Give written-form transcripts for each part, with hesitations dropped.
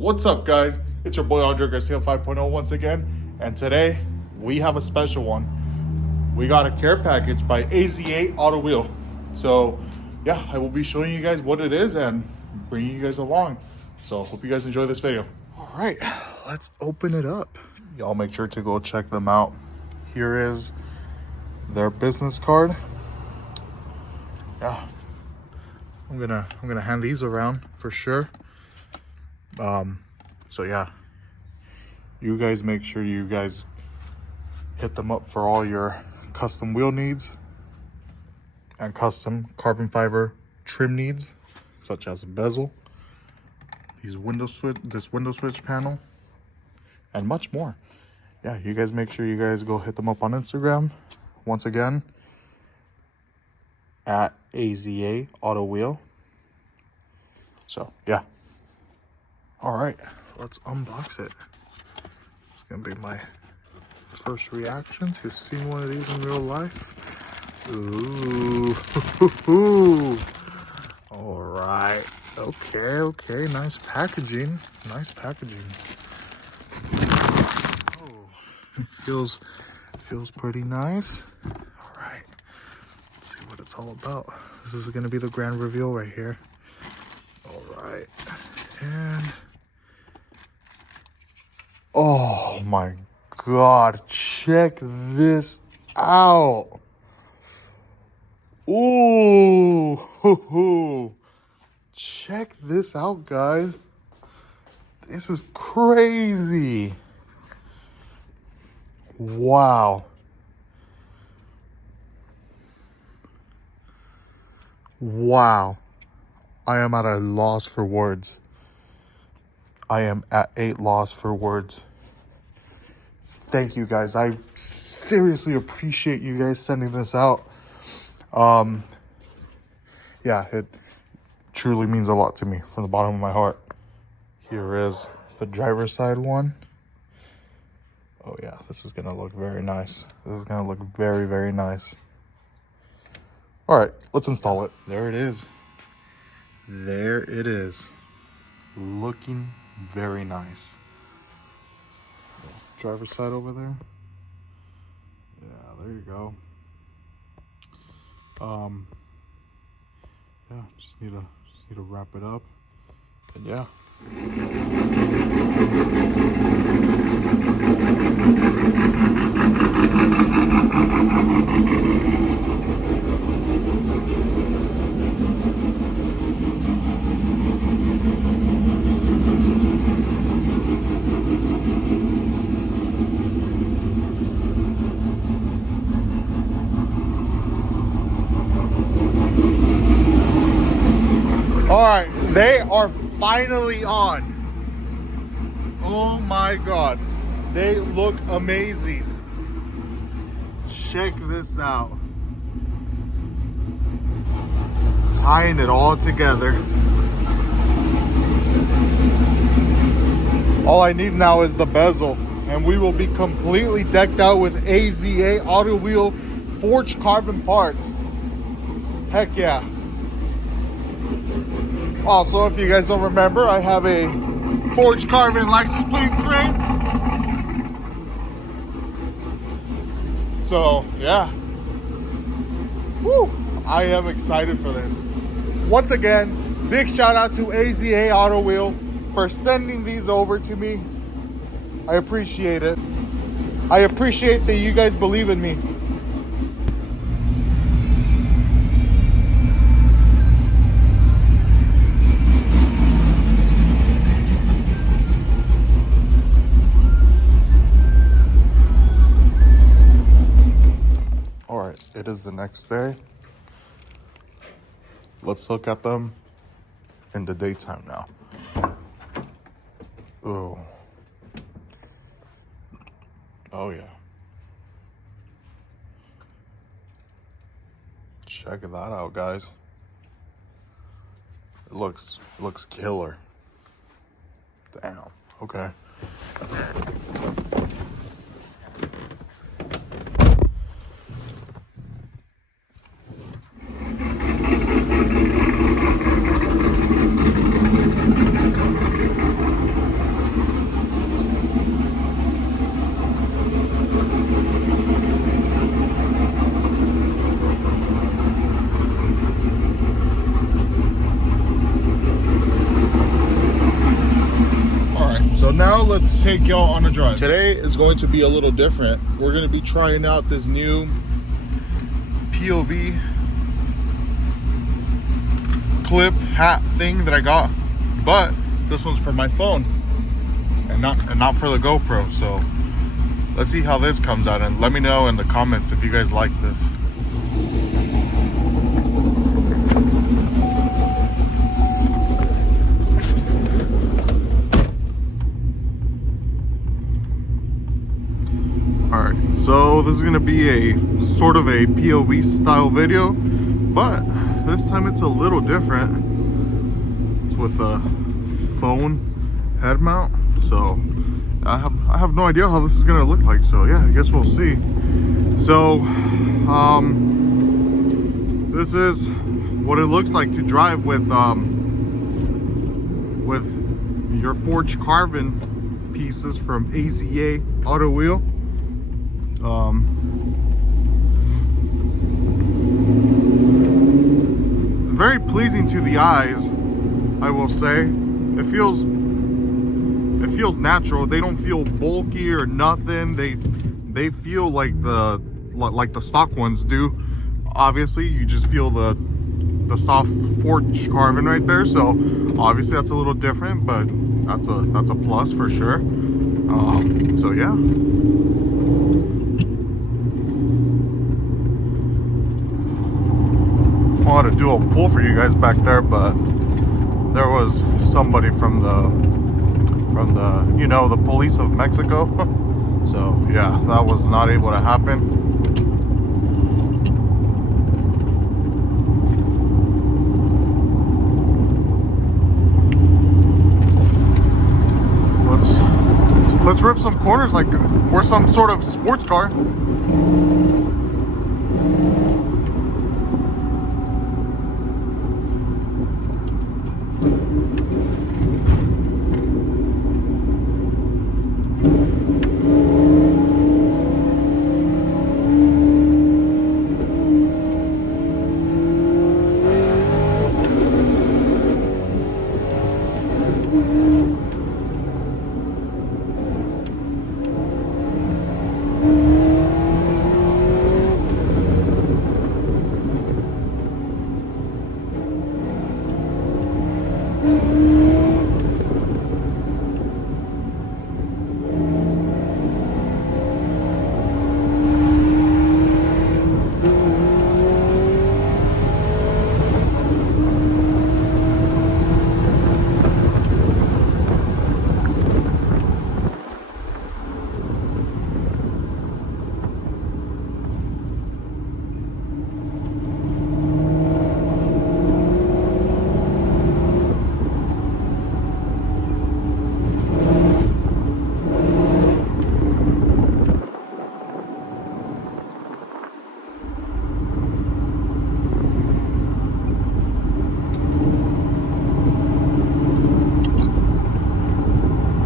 What's up, guys? It's your boy Andre Garcia 5.0 once again, and today we have a special one. We got a care package by Azaautowheel. So yeah, I will be showing you guys what it is and bringing you guys along. So hope you guys enjoy this video. All right, let's open it up. Y'all make sure to go check them out. Here is their business card. Yeah, I'm gonna hand these around for sure. So yeah, you guys make sure you guys hit them up for all your custom wheel needs and custom carbon fiber trim needs, such as a bezel, this window switch panel, and much more. Yeah, you guys make sure you guys go hit them up on Instagram. Once again, at Azaautowheel. So yeah. All right, let's unbox it. It's gonna be my first reaction to seeing one of these in real life. Ooh. All right. Okay. Nice packaging. Oh, it feels pretty nice. All right. Let's see what it's all about. This is gonna be the grand reveal right here. All right. And oh my God, check this out. Ooh, check this out, guys. This is crazy. Wow. I am at a loss for words. I am at a loss for words. Thank you guys. I seriously appreciate you guys sending this out. Yeah, it truly means a lot to me from the bottom of my heart. Here is the driver's side one. Oh yeah, this is gonna look very nice. This is gonna look very, very nice. All right, let's install it. There it is. Looking very nice. Driver's side over there. Yeah, there you go. Yeah, just need to wrap it up. And yeah. All right, they are finally on. Oh my God, they look amazing. Check this out. Tying it all together. All I need now is the bezel, and we will be completely decked out with Azaautowheel forged carbon parts. Heck yeah. Also, if you guys don't remember, I have a forged carbon license plate frame. So, yeah. Woo! I am excited for this. Once again, big shout out to Azaautowheel for sending these over to me. I appreciate it. I appreciate that you guys believe in me. It is the next day. Let's look at them in the daytime now. Oh yeah. Check that out, guys. It looks killer. Damn. Okay. let's take y'all on a drive. Today is going to be a little different. We're going to be trying out this new POV clip hat thing that I got, but this one's for my phone and not for the GoPro. So let's see how this comes out, and let me know in the comments if you guys like this. Alright, so this is going to be a sort of a POV style video, but this time it's a little different. It's with a phone head mount, so I have no idea how this is going to look like. So yeah, I guess we'll see. So this is what it looks like to drive with your forged carbon pieces from Azaautowheel. Very pleasing to the eyes, I will say. It feels natural. They don't feel bulky or nothing. They feel like the stock ones do. Obviously, you just feel the soft forged carbon right there. So obviously that's a little different, but that's a plus for sure. So yeah. I wanted to do a pull for you guys back there, but there was somebody from the the police of Mexico. So yeah, that was not able to happen. Let's rip some corners like we're some sort of sports car.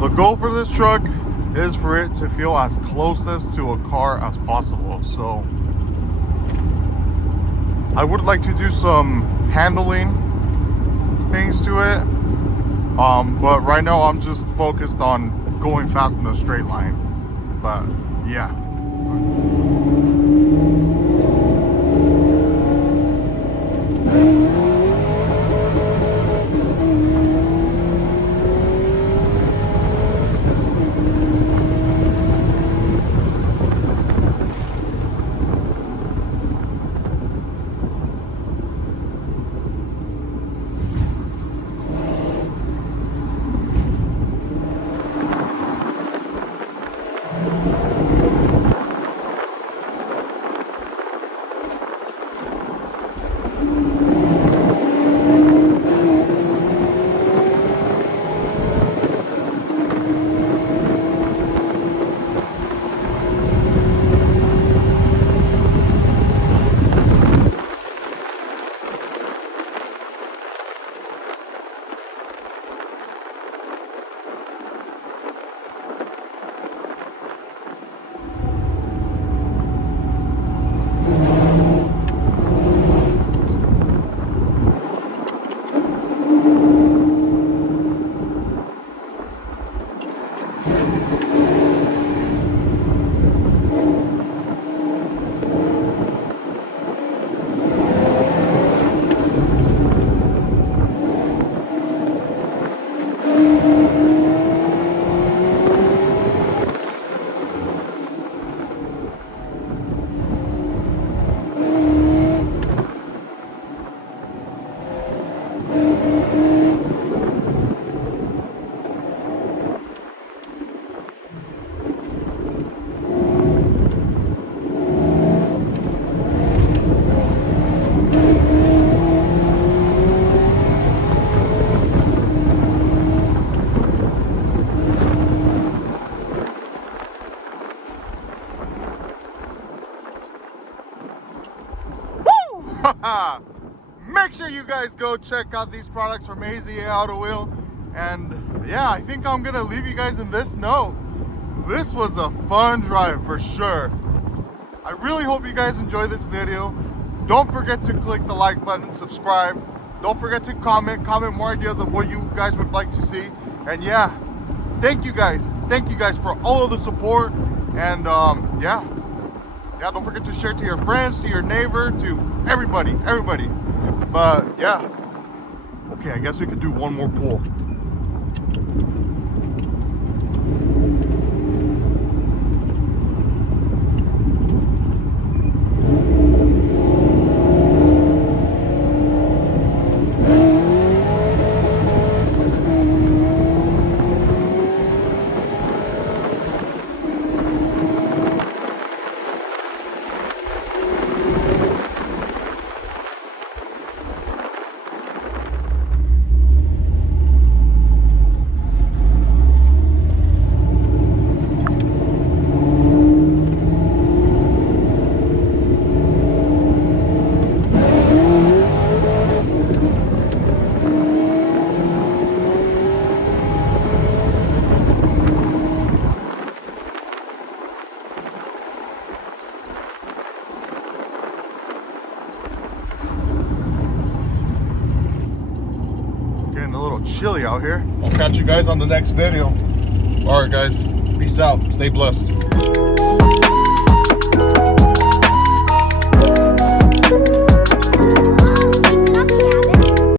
The goal for this truck is for it to feel as closest to a car as possible. So I would like to do some handling things to it, but right now I'm just focused on going fast in a straight line. But yeah. Make sure you guys go check out these products from Azaautowheel. And yeah, I think I'm gonna leave you guys in this note. This was a fun drive for sure. I really hope you guys enjoy this video. Don't forget to click the like button, subscribe. Don't forget to comment more ideas of what you guys would like to see. And yeah, thank you guys for all of the support. And yeah, don't forget to share to your friends, to your neighbor, to everybody. But yeah, okay, I guess we could do one more pull. Getting a little chilly out here. I'll catch you guys on the next video. All right, guys. Peace out. Stay blessed.